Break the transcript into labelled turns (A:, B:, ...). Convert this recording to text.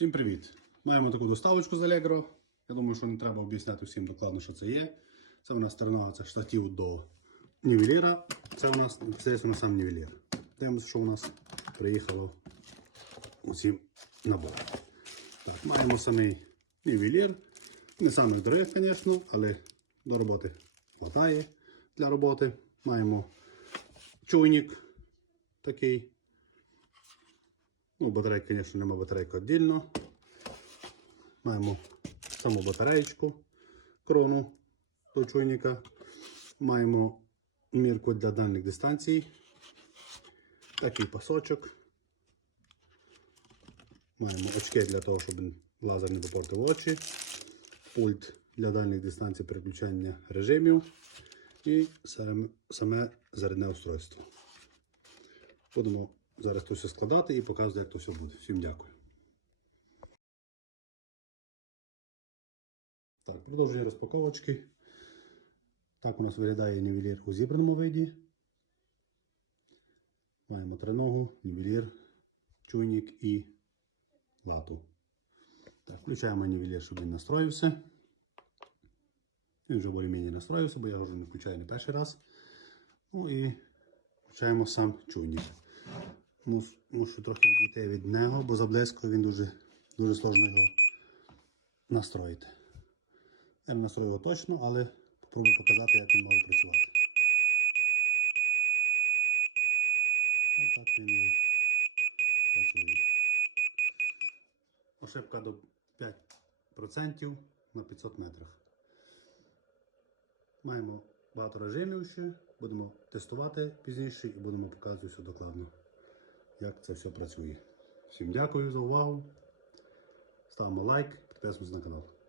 A: Всім привіт! Маємо таку доставочку з Allegro. Я думаю, що не треба об'ясняти всім докладно, що це є. Це у нас сторона, це штатив до нівеліра. Це у нас непосередньо сам нівелір. Дивимося, що у нас приїхало у ці набори. Так, маємо самий нівелір. Не самий дорогий, звісно, але до роботи хватає для роботи. Маємо чуйник такий. Ну, батарейка, звісно, нема батарейка віддільно. Маємо саму батареєчку, крону до чуйника. Маємо мірку для дальніх дистанцій. Такий пасочок. Маємо очки для того, щоб лазер не допортив очі. Пульт для дальніх дистанцій переключення режимів. І саме зарядне устройство. Будемо зараз то все складати і показувати, як то все буде. Всім дякую. Так, продовжує розпаковочки. Так у нас виглядає нівелір у зібраному виді. Маємо триногу, нівелір, чуйник і лату. Так, включаємо нівелір, щоб він настроївся. Він вже більш-менш настроївся, бо я вже не включаю не перший раз. Ну і включаємо сам чуйник. Мушу трохи відійти від нього, бо заблискує він дуже, дуже сложно його настроїти. Я не настрою його точно, але спробую показати, як він має працювати. Отак він і працює. Ошибка до 5% на 500 метрах. Маємо багато режимів ще, будемо тестувати пізніше і будемо показувати все докладно, як це все працює. Всім дякую за увагу. Ставимо лайк, підписуємося на канал.